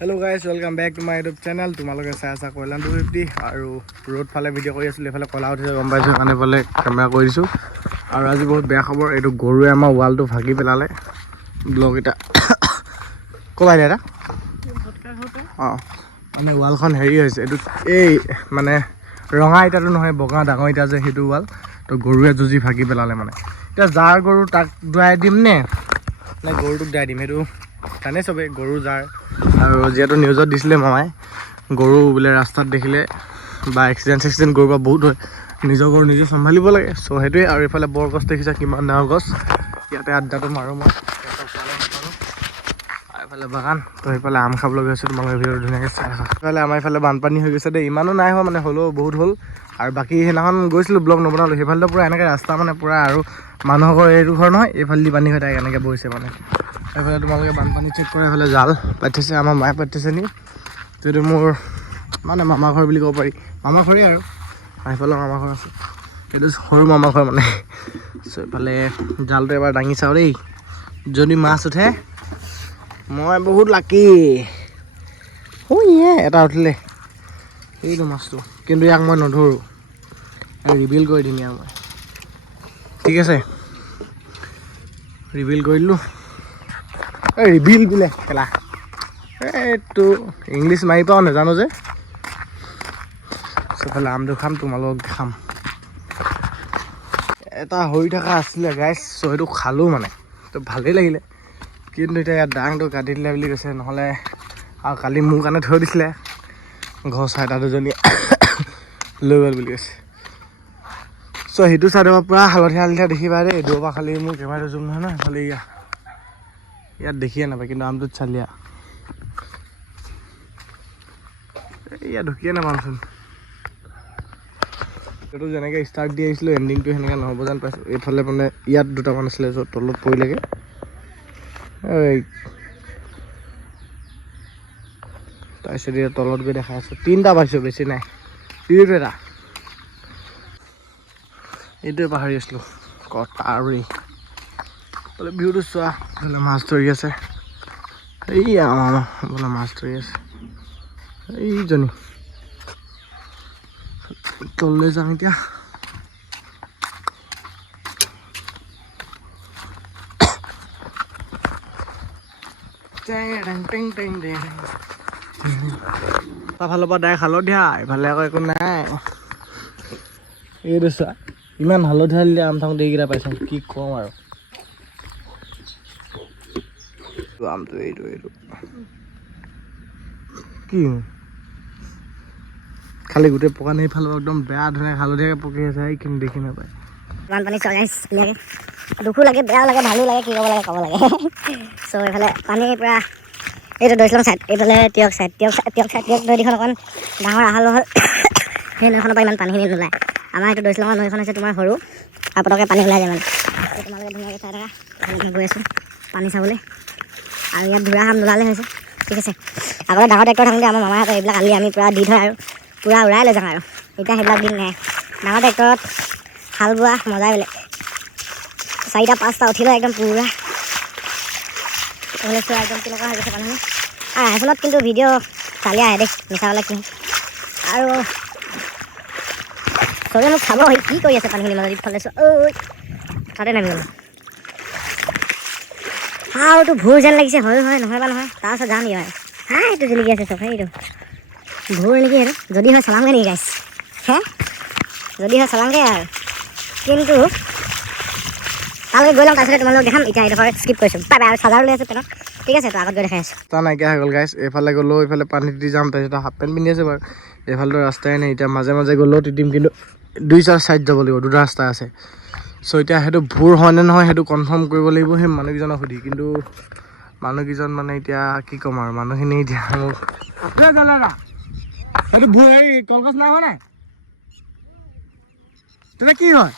Hello guys, welcome back to my YouTube channel. তোমালোকে চাই আছা কয়লান 250 আৰু ৰোড ফালে ভিডিঅ' কৰি আছিলোঁ এফালে কলা উঠিছে গম পাইছোঁ কাৰণে ফালে কেমেৰা কৰিছোঁ আৰু আজি বহুত বেয়া খবৰ এইটো গৰুৱে আমাৰ ৱালটো ভাগি পেলালে ব্লগ এটা ক'বা দিয়া এটা অঁ মানে ৱালখন হেৰি হৈছে এইটো এই মানে ৰঙা ইটাটো নহয় বগা ডাঙৰ ইটা যে সেইটো ৱাল তো গৰুৱে যুঁজি ভাগি পেলালে মানে এতিয়া যাৰ গৰু তাক ধুৱাই দিম নে গৰুটোক দাই দিম সেইটো জানে চবে গৰু যাৰ আৰু যিহেতু নিউজত দিছিলে মামাই গৰু বোলে ৰাস্তাত দেখিলে বা এক্সিডেণ্ট গৰুৰ পৰা বহুত হয় নিজৰ গৰু নিজে চম্ভালিব লাগে চ' সেইটোৱে আৰু এইফালে বৰগছ দেখিছা কিমান ডাঙৰ গছ ইয়াতে আড্ডাটো মাৰোঁ মই এইফালে বাগান তো সেইফালে আম খাবলৈ গৈছোঁ তোমালোকে ভিডিঅ'টো ধুনীয়াকৈ চাই থাকা সেইফালে আমাৰ এইফালে বানপানী হৈ গৈছে দেই ইমানো নাই হোৱা মানে হ'লেও বহুত হ'ল আৰু বাকী সেইদিনাখন গৈছিলোঁ ব্লগ নবনালোঁ সেইফালেতো পূৰা এনেকৈ ৰাস্তা মানে পূৰা আৰু মানুহৰ এইটো ঘৰ নহয় এইফালেদি পানী হৈ থাকে এনেকৈ বৈছে মানে এইফালে তোমালোকে বানপানী চেক কৰে এইফালে জাল পাতিছে আমাৰ মায়ে পাতিছে নি যিহেতু মোৰ মানে মামা ঘৰ বুলি ক'ব পাৰি মামা ঘৰেই আৰু সেইফালে মামা ঘৰ আছে এইটো সৰু মামা ঘৰ মানে চ' এইফালে জালটো এবাৰ দাঙি চাওঁ দেই যদি মাছ উঠে মই বহুত লাকি এটা উঠিলে এইটো মাছটো কিন্তু ইয়াক মই নধৰোঁ ৰিভিল কৰি দিম ইয়াক মই ঠিক আছে ৰিভিল কৰি দিলোঁ ৰিভিল বোলে খেলা এইটো ইংলিছ মাৰি পাওঁ নাজানো যে সেইফালে আমটো খাম তোমালোকক খাম এটা হৈ থকা আছিলে গাইছ চ' সেইটো খালোঁ মানে তো ভালেই লাগিলে কিন্তু এতিয়া ইয়াত ডাঙটো কাটি দিলে বুলি কৈছে নহ'লে আৰু কালি মোৰ কাৰণে থৈ দিছিলে ঘৰ চাইডা দুজনী লৈ গ'ল বুলি কৈছে চ' সেইটো চাইডৰ পৰা পূৰা হালধীয়া দেখিবা দেই দূৰৰ পৰা খালি মোৰ কেমেৰাটো জুম নহয় ন সেইফালে ইয়াত দেখিয়ে নাপায় কিন্তু আমটোত চালিয়া ইয়াত ঢুকিয়ে নাপামচোন এইটো যেনেকৈ ষ্টাৰ্ট দি আহিছিলোঁ এণ্ডিংটো সেনেকৈ নহ'ব যেন পাইছোঁ এইফালে মানে ইয়াত দুটামান আছিলে য'ত তলত পৰিলেগৈ তাৰপিছত এতিয়া তলত গৈ দেখাই আছোঁ তিনিটা পাইছোঁ বেছি নাই এইটো এটা এইটোৱে পাহৰি আছিলোঁ কটাৰী বোলে ভিউটো চোৱা বোলে মাছ ধৰি আছে এইয়া বোলে মাছ ধৰি আছে এইজনী তললৈ যাম এতিয়া ফালৰ পৰা ডাইৰেক্ট হালধীয়া ইফালে আকৌ একো নাই এইটো চোৱা ইমান হালধীয়া দিলে আম থাকোঁতে এইকেইটা পাইছোঁ কি কম আৰু আমটো এইটো কি খালি গোটেই পকা নি ফালে একদম বেয়া ধুনীয়া হালধীয়াকৈ পকি আছে এইখিনি দেখি নাপায় বানপানী চলাই ধুনীয়াকৈ দুখো লাগে বেয়াও লাগে ভালো লাগে কি ক'ব লাগে চ' এইফালে পানী পূৰা এইটো দৈচলং ছাইড এইফালে টিয়ক ছাইড নদীখন অকণ ডাঙৰ আহল বহল সেই নৈখনৰ পৰা ইমান পানীখিনি নোলায় আমাৰ এইটো দৈচলঙৰ নৈখন হৈছে তোমাৰ সৰু আৰু পটককৈ পানী ওলাই যায় মানে তোমালোকে ধুনীয়াকৈ চাই থাকা গৈ আছোঁ পানী চাবলৈ আৰু ইয়াত ধুৰা হাম নোলালে হৈছে ঠিক আছে আগতে ডাঙৰ ট্ৰেক্টৰ থাকোঁতে আমাৰ মামাহঁতৰ এইবিলাক আলি আমি পূৰা দি থয় আৰু পূৰা উৰাই লৈ যাওঁ আৰু এতিয়া সেইবিলাক দিন নাই ডাঙৰ ট্ৰেক্টৰত হাল বোৱা মজাই বেলেগ 4-5টা উঠিলে একদম পূৰা চোৱা একদম কেনেকুৱা হৈ গৈছে মানুহে আইফোনত কিন্তু ভিডিঅ' চালি আহে দেই মিছা ক'লে কি আৰু চবে মোক চাব কি কৰি আছে পানীখিনি মাজত ইফালে চোৱা তাতে নামি গ'লো আৰুতো ভোৰ যেন লাগিছে হয় নহয় বা নহয় তাৰপাছত যাম নেকি বাৰু এইটো জিলিকি আছে চব সেইটো ভোৰ নেকি সেইটো যদি হয় চালামগৈ নেকি গাইছ যদি হয় চালামগৈ আৰু কিন্তু তালৈকে গৈ ল'ম তাৰপিছতে তোমালোকক দেখাম এতিয়া এইডোখৰ স্কিপ কৰিছোঁ বাই আৰু চাৰ্জাৰ লৈ আছোঁ পেনত ঠিক আছে তো আগত গৈ দেখাই আছোঁ তাৰ নাইকিয়া হৈ গ'ল গাইছ এইফালে গ'লেও এইফালে পানীত দি যাম তাৰপিছত হাফ পেণ্ট পিন্ধি আছে বাৰু এইফালেতো ৰাস্তাই নাই এতিয়া মাজে মাজে গ'লেও তিতিম কিন্তু 2-4 ছাইড যাব লাগিব দুটা ৰাস্তা আছে চ' এতিয়া সেইটো ভুৰ হয়নে নহয় সেইটো কনফাৰ্ম কৰিব লাগিব সেই মানুহকেইজনক সুধি কিন্তু মানুহকেইজন মানে এতিয়া কি ক'ম আৰু মানুহখিনি এতিয়া মোক সেইটো ভুৰ হেৰি কলগছ নাই হোৱা নাই তেতিয়া কি হয়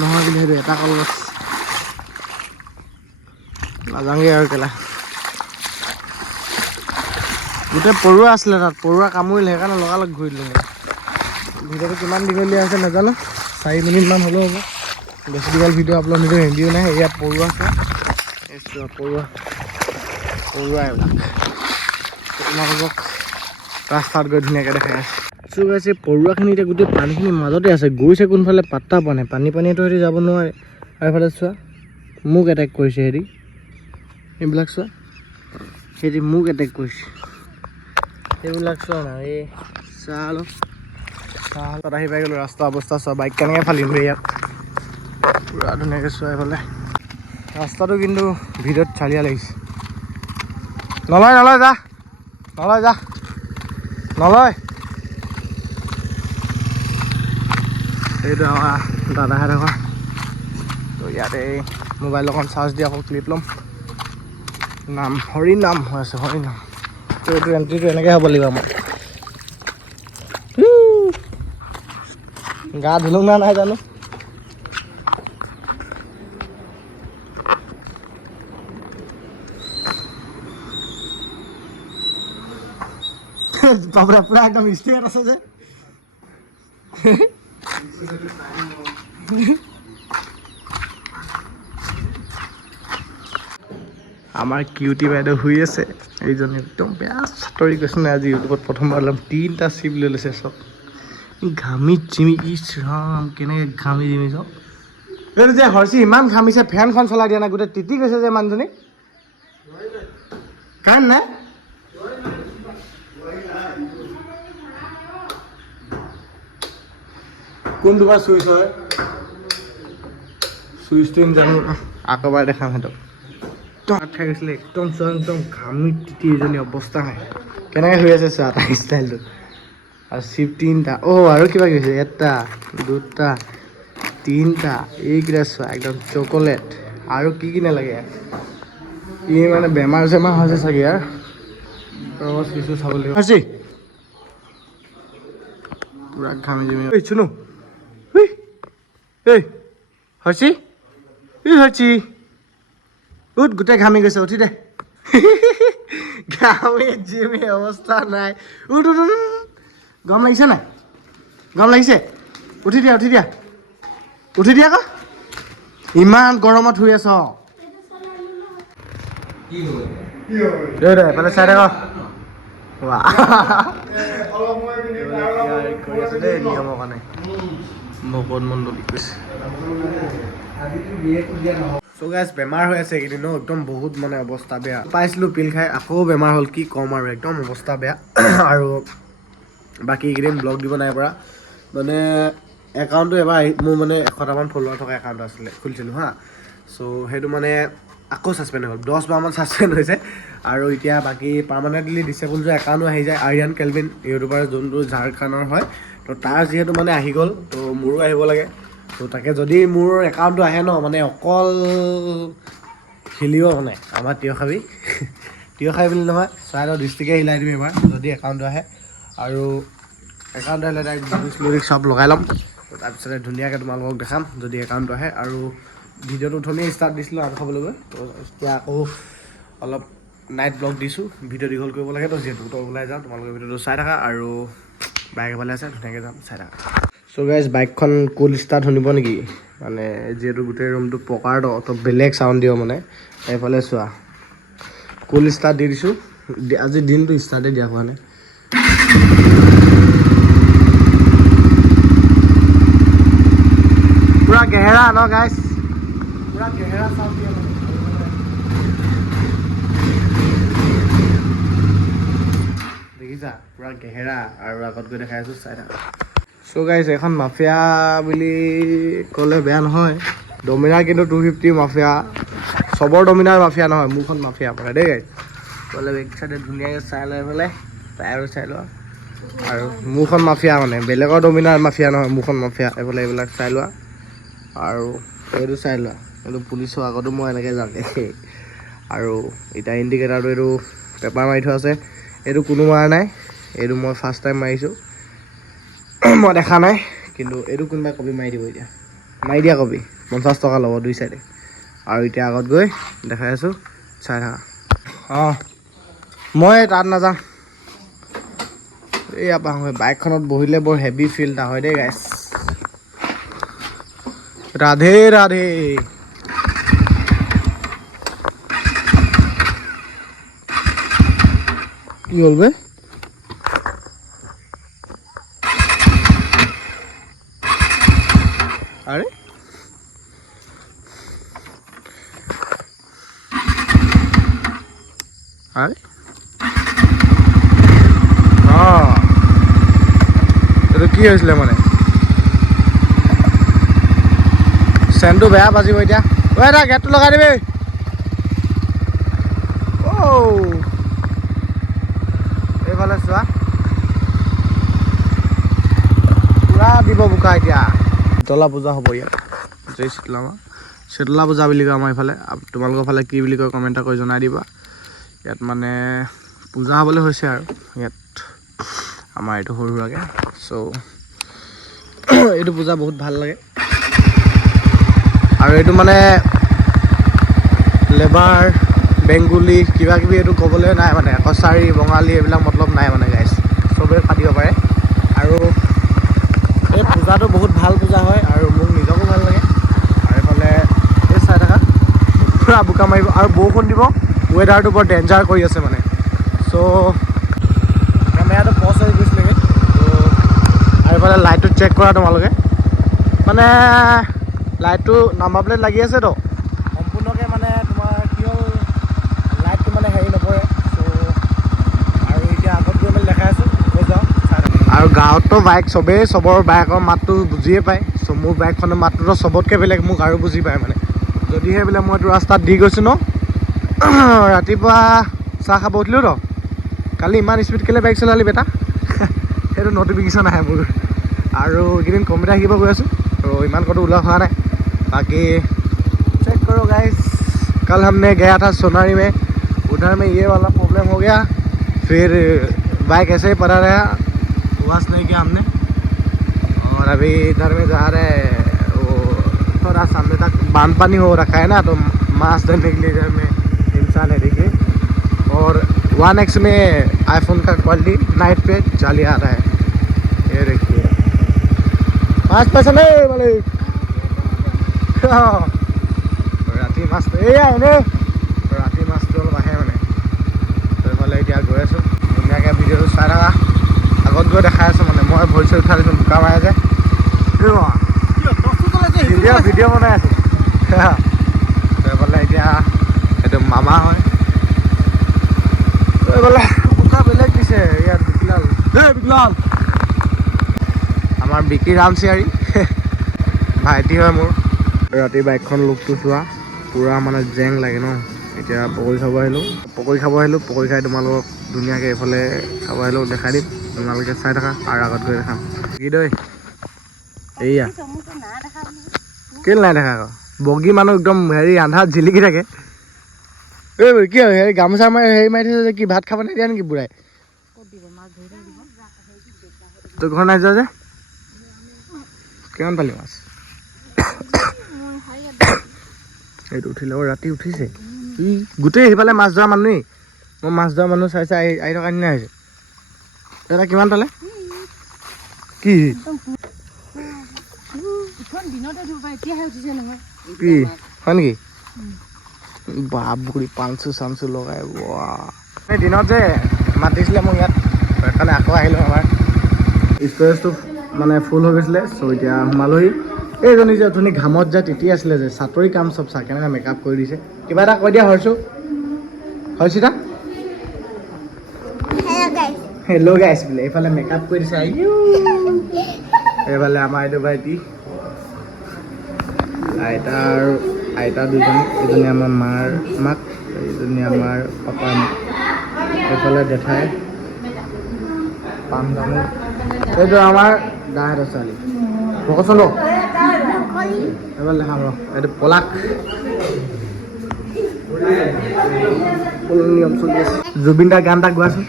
নহয় কিন্তু সেইটো এটা কলগছ নাযাওঁগৈ আৰু কেলা গোটেই পৰুৱা আছিলে তাত পৰুৱা কামুৰিলে সেইকাৰণে লগালগ ঘূৰি দিলোঁ ভিডিঅ'টো কিমান দীঘলীয়া আছে নাজানো 4 মিনিটমান হ'লেও হ'ব বেছি দীঘল ভিডিঅ' আপলোড নিদিওঁ হিন্দীও নাই ইয়াত পৰুৱা আছে পৰুৱা এইবিলাক তোমালোকক ৰাস্তাত গৈ ধুনীয়াকৈ দেখাই আছোঁ। চ' গাইছ এই পৰুৱাখিনি এতিয়া গোটেই পানীখিনিৰ মাজতে আছে, গৈছে কোনফালে পাত্তা পোৱা নাই। পানীটো সিহঁতি যাব নোৱাৰে। আৰু এইফালে চোৱা মোক এটেক কৰিছে সিহঁতি, এইবিলাক চোৱা সিহঁতি মোক এটেক কৰিছে। এইবিলাক চোৱা না এই চালত আহি পাই গ'লোঁ। ৰাস্তাৰ অৱস্থা চোৱা, বাইক কেনেকৈ ফালিম ইয়াত পূৰা ধুনীয়াকৈ চোৱা। এইফালে ৰাস্তাটো কিন্তু ভিডিঅ'ত চালিয়া লাগিছে। নলয় যা নলয়। এইটো আমাৰ দাদাহে থকা। তো ইয়াতে মোবাইল অকণ চাৰ্জ দি আকৌ ক্লিপ ল'ম। নাম হৰিনাম হৈ আছে, হৰিনাম। তো এইটো এণ্ট্ৰিটো এনেকৈ হ'ব লাগিব আমাৰ। গা ধুলুং না নাই জানো। বাপৰে পুৰা একদম ষ্টেট আছে যে। আমাৰ কিউটি বাইদেউ শুই আছে। এইজনী একদম বেয়া চাতৰি কৈছে নাই আজি ইউটিউবত প্ৰথমবাৰ ল'ম। 3টা চিপ লৈ লৈছে চব। ঘামি চিমি ইচ ৰাম কেনেকৈ ঘামি জিমি চব। এইটো যে হৰ্ষি ইমান ঘামিছে, ফেনখন চলাই দিয়া নাই, গোটেই তিতি গৈছে যে মানুহজনী। কাৰেণ্ট নাই। কোনটো বাৰ চুইচ হয়, চুইচটো জানো আকবাৰ দেখাম সিহঁতক। একদম খাই গৈছিলে একদম চোৱা, একদম ঘামি তিতি এজনী অৱস্থা নাই। কেনেকৈ হৈ আছে চোৱা তাৰ ষ্টাইলটো। আৰু চিপ 3টা। আৰু কিবা কৈছে 1টা 2টা 3টা। এইকেইটা চোৱা একদম চকলেট। আৰু কি নালাগে ই মানে বেমাৰ হৈছে চাগে ইয়াৰ। কিছু চাব লাগিব। পুৰা ঘামি জমি চুনো। হৰ্ষি উঠ, গোটেই ঘামি গৈছে, উঠি দে। ঘামি জিমি অৱস্থা নাই। উঠ। গৰম লাগিছে নাই? গৰম লাগিছে? উঠি দিয়া আকৌ। ইমান গৰমত শুই আছ। এফালে চাই থাক। নিয়মৰ কাৰণে মকন মণ্ডলী কৈছে। চ' গাইছ বেমাৰ হৈ আছে এইকেইদিন একদম বহুত মানে অৱস্থা বেয়া। পাইছিলোঁ পিল খাই, আকৌ বেমাৰ হ'ল। কি ক'ম আৰু একদম অৱস্থা বেয়া। আৰু বাকী এইকেইদিন ব্লগ দিব নাই পৰা। মানে একাউণ্টটো এবাৰ মোৰ মানে 100টামান ফলোৱাৰ থকা একাউণ্ট আছিলে, খুলিছিলোঁ হা। চ' সেইটো মানে আকৌ ছাছপেণ্ড হৈ গ'ল। 10 বাৰমান ছাছপেণ্ড হৈছে। আৰু এতিয়া বাকী পাৰ্মানেণ্টলি ডিচেবল যোৱা একাউণ্টো আহি যায়। আৰিয়ান কেলভিন ইউটিউবাৰ যোনটো ঝাৰখণ্ডৰ হয়। তো তাৰ যিহেতু মানে আহি গ'ল, তো মোৰো আহিব লাগে। তো তাকে যদি মোৰ একাউণ্টটো আহে ন, মানে অকল খেলিব মানে আমাৰ তিয়হ খাবি বুলি নহয়, চৰাইদেউ ডিষ্ট্ৰিক্টে হিলাই দিম এবাৰ যদি একাউণ্টটো আহে। আৰু একাউণ্টটো আহিলে ডাইৰেক্ট মিউজিক চব লগাই ল'ম। তাৰপিছতে ধুনীয়াকৈ তোমালোকক দেখাম যদি একাউণ্টটো আহে। আৰু ভিডিঅ'টো উঠনিয়ে ষ্টাৰ্ট দিছিলোঁ 8 খাবলৈ, তো এতিয়া আকৌ অলপ নাইট ব্লগ দিছোঁ। ভিডিঅ' দীঘল কৰিব লাগে তো যিহেতু তো ওলাই যাওঁ। তোমালোকে ভিডিঅ'টো চাই থাকা। আৰু বাইক এফালে আছে, ধুনীয়াকৈ যাম, চাই থাকা। চ' গাইজ বাইকখন কুল ষ্টাৰ্ট শুনিব নেকি? মানে যিহেতু গোটেই ৰুমটো পকাৰ তো বেলেগ চাউণ্ড দিব মানে। এইফালে চোৱা কুল ষ্টাৰ্ট দি দিছোঁ। আজি দিনটো ষ্টাৰ্টেই দিয়া হোৱা নাই। পুৰা গেহেৰা ন গাইজ, পুৰা গেহেৰা চাউণ্ড দিয়ে মানে। দেখিছা পুৰা গেহেৰা। আৰু আগত গৈ দেখাই আছোঁ, চাই থাকা। চ' গাইজ এখন মাফিয়া বুলি ক'লে বেয়া নহয়। ডমিনাৰ কিন্তু 250 মাফিয়া। চবৰ ডমিনাৰ মাফিয়া নহয়, মোৰখন মাফিয়া পৰে দেই গাইজ। ক'লে বেক চাইডে ধুনীয়াকৈ চাই লৈ পেলাই টায়াৰো চাই লোৱা। আৰু মোৰখন মাফিয়া মানে বেলেগৰ ডমিনাৰ মাফিয়া নহয়, মোৰখন মাফিয়া। এইবিলাক চাই লোৱা। আৰু এইটো চাই লোৱা, এইটো পুলিচৰ আগতো মই এনেকৈ যাম। আৰু এতিয়া ইণ্ডিকেটাৰটো এইটো পেপাৰ মাৰি থোৱা আছে। এইটো কোনো মাৰা নাই, এইটো মই ফাৰ্ষ্ট টাইম মাৰিছোঁ। মই দেখা নাই, কিন্তু এইটো কোনোবাই কপি মাৰি দিব। এতিয়া মাৰি দিয়া কপি 50 টকা ল'ব 2 চাইডে। আৰু এতিয়া আগত গৈ দেখাই আছোঁ, চাই থাকা। মই তাত নাযাওঁ। এইয়া পাহৰি বাইকখনত বহিলে বৰ হেভি ফিল এটা হয় দেই গাইছ। ৰাধে ৰাধে। কি হ'ল বে আরে আরে এইটো কি হৈছিলে মানে চেনটো বেয়া বাজিব এতিয়া ঐ এটা গেটটো লগাই দিবি এইফালে চোৱা পুৰা দিব বোকা এতিয়া শীতলা পূজা হ'ব ইয়াত জয় শীতলা পূজা বুলি কয় আমাৰ এইফালে তোমালোকৰ ফালে কি বুলি কয় কমেণ্ট কৰি জনাই দিবা ইয়াত মানে পূজা হ'বলৈ হৈছে আৰু ইয়াত আমাৰ এইটো সৰু সুৰাকৈ চ' এইটো পূজা বহুত ভাল লাগে আৰু এইটো মানে লেবাৰ বেংগলী কিবা কিবি এইটো ক'বলৈ নাই মানে কছাৰী বঙালী এইবিলাক মতলব নাই মানে গাইছ চবেই পাতিব পাৰে আৰু এই পূজাটো বহুত ভাল পূজা হয় আৰু মোক নিজকো ভাল লাগে আৰু এইফালে এই চাই থাকা পূৰা বোকা মাৰিব আৰু বৰষুণ দিব ৱেডাৰটো বৰ ডেঞ্জাৰ কৰি আছে মানে চ' কেমেৰাটো পজ হৈ গৈছিলেগৈ ত' আৰু এইফালে লাইটটো চেক কৰা তোমালোকে মানে লাইটটো নাম্বাৰ প্লেট লাগি আছে তো সম্পূৰ্ণকৈ মানে তোমাৰ কি হ'ল লাইটটো মানে হেৰি নপৰে চ' আৰু এতিয়া আগত গৈ মেলি দেখাই আছোঁ গৈ যাওঁ আৰু গাঁৱততো বাইক চবেই চবৰ বাইকৰ মাতটো বুজিয়ে পায় চ' মোৰ বাইকখনৰ মাতটোতো চবতকৈ বেলেগ মোক আৰু বুজি পায় মানে যদিহে বোলে মই এইটো ৰাস্তাত দি গৈছোঁ ন ৰাতিপুৱা চাহ খাব উঠিলোঁ তো কালি ইমান স্পীড কেলৈ বাইক চলালি বেটা সেইটো নটিফিকেশ্যন আহে মোৰ আৰু এইকেইদিন কম্পিউটাৰ শিকিব গৈ আছোঁ তো ইমান ক'তো ওলোৱা হোৱা নাই बाकी चेक करो गाइस कल हमने गया था सोनारी में उधर में ये वाला प्रॉब्लम हो गया फिर बाइक ऐसे ही पड़ा रहा वॉश नहीं किया हमने और अभी इधर में जा रहे वो थोड़ा सामने तक बांध पानी हो रखा है ना तो मास्क धरने के लिए इधर में इंसान है देखिए और 1X में आईफोन का क्वालिटी नाइट पे चाली आ रहा है ये देखिए 5 पैसा नहीं बोले ৰাতি মাছটো এয়া এনেই ৰাতি মাছটো অলপ আহে মানে তো এইফালে এতিয়া গৈ আছোঁ ধুনীয়াকৈ ভিডিঅ'টো চাই থাকা আগত গৈ দেখাই আছোঁ মানে মই ভৰিছে উঠাই দিছোঁ বোকা মাৰে যে ভিডিঅ' বনাই আছোঁ তো এইফালে এতিয়া এইটো মামা হয় তো এইফালে বোকা বেলেগ দিছে ইয়াত বিকলাল আমাৰ বিকি ৰামচিয়াৰী ভাইটি হয় মোৰ ৰাতি বাইকখন লুকটো চোৱা পুৰা মানে জেং লাগে ন এতিয়া পকৰি খাব আহিলোঁ পকৰি খাই তোমালোকক ধুনীয়াকৈ এইফালে খাব আহিলোঁ দেখাই দিম তোমালোকে চাই থাকা আৰু আগত গৈ দেখাম কি দৈ এইয়া কেলৈ নাই দেখা আকৌ বগী মানুহ একদম হেৰি আন্ধাৰত জিলিকি থাকে এই কি হয় হেৰি গামোচা মাৰি হেৰি মাৰি থৈছে যে কি ভাত খাব নিদিয়া নেকি বুঢ়াই তোৰ ঘৰ নাই যোৱা যে কিমান পালি মাছ এইটো উঠিলে ৰাতি উঠিছে গোটেই সেইফালে মাছ ধৰা মানুহেই মই মাছ ধৰা মানুহ চাই চাই আহি থকা নিচিনা হৈছে দাদা কিমান পালে কি কি হয় নেকি বাপগুৰি পাঞ্চু চাঞ্চু লগাই এই দিনত যে মাতিছিলে মোক ইয়াত সেইকাৰণে আকৌ আহিলোঁ আমাৰ ষ্ট'ৰেজটো মানে ফুল হৈ গৈছিলে চ' এতিয়া সোমালোহি এইজনী যে অথনি ঘামত যে তিতি আছিলে যে চাটৰি কাম চব চা কেনেকৈ মেকআপ কৰি দিছে কিবা এটা কৈ দিয়া হৰ্ষিতা হেল্ল' গাইছ বোলে এইফালে মেকআপ কৰি দিছে এইফালে আমাৰ এইটো ভাইটি আইতা দুজনী এজনী আমাৰ মাক এইজনী আমাৰ পাপাৰ মাক এইফালে দেখাই পাম তামোল এইটো আমাৰ দাহঁতৰ ছোৱালী ভকচন্দ এবাৰ দেখাম ৰ এইটো পলাক নিয়ম চলি আছে জুবিন দাৰ গান এটা গোৱাচোন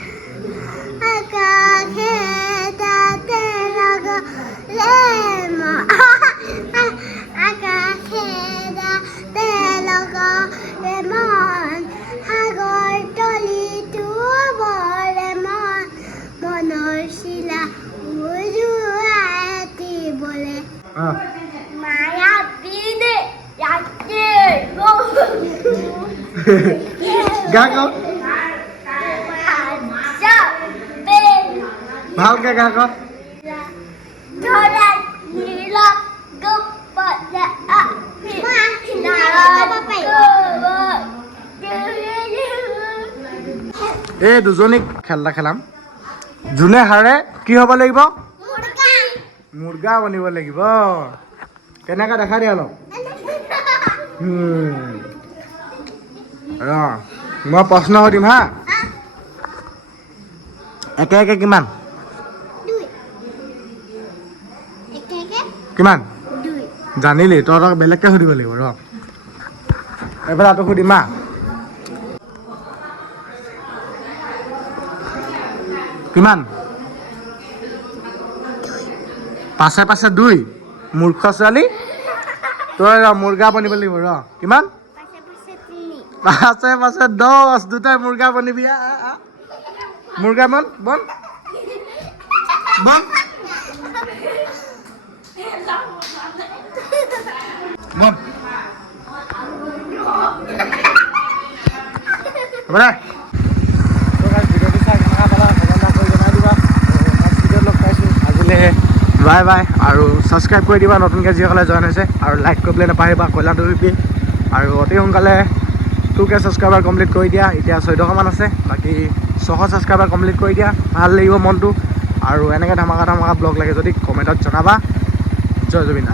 গা গাও ভালকে গা আকৌ এই দুজনীক খেল এটা খেলাম যোনে হাৰে কি হ'ব লাগিব মুৰ্গা বনিব লাগিব কেনেকৈ দেখা দিয়া অলপ মই প্ৰশ্ন সুধিম হা একে একে কিমান কিমান জানিলি তহঁতক বেলেগকৈ সুধিব লাগিব ৰ এইফালে তোক সুধিম হা কিমান পাছে পাছে 2 মূৰ্খ ছোৱালী তই ৰ মুৰ্গা বনিব লাগিব ৰ কিমান পাছে পাছে 10 দুটাই মুৰ্গা বনিবি মুৰ্গা বন বন বন বন হ'ব দে ভিডিঅ'টো চাই কেনেকুৱা পালা কমেণ্ট কৰি জনাই দিবা নেক্সট ভিডিঅ'ত লগ পাইছোঁ আজিলৈ বাই বাই আৰু ছাবস্ক্ৰাইব কৰি দিবা নতুনকৈ যিসকলে জইন হৈছে আৰু লাইক কৰিবলৈ নাপাহৰিবা কয়লা250 আৰু অতি সোনকালে 2K ছাবস্ক্ৰাইবাৰ কমপ্লিট কৰি দিয়া এতিয়া 1400মান আছে বাকী 600 ছাবস্ক্ৰাইবাৰ কমপ্লিট কৰি দিয়া ভাল লাগিব মনটো আৰু এনেকৈ ধামাকা ব্লগ লাগে যদি কমেণ্টত জনাবা জয় জুবিন দা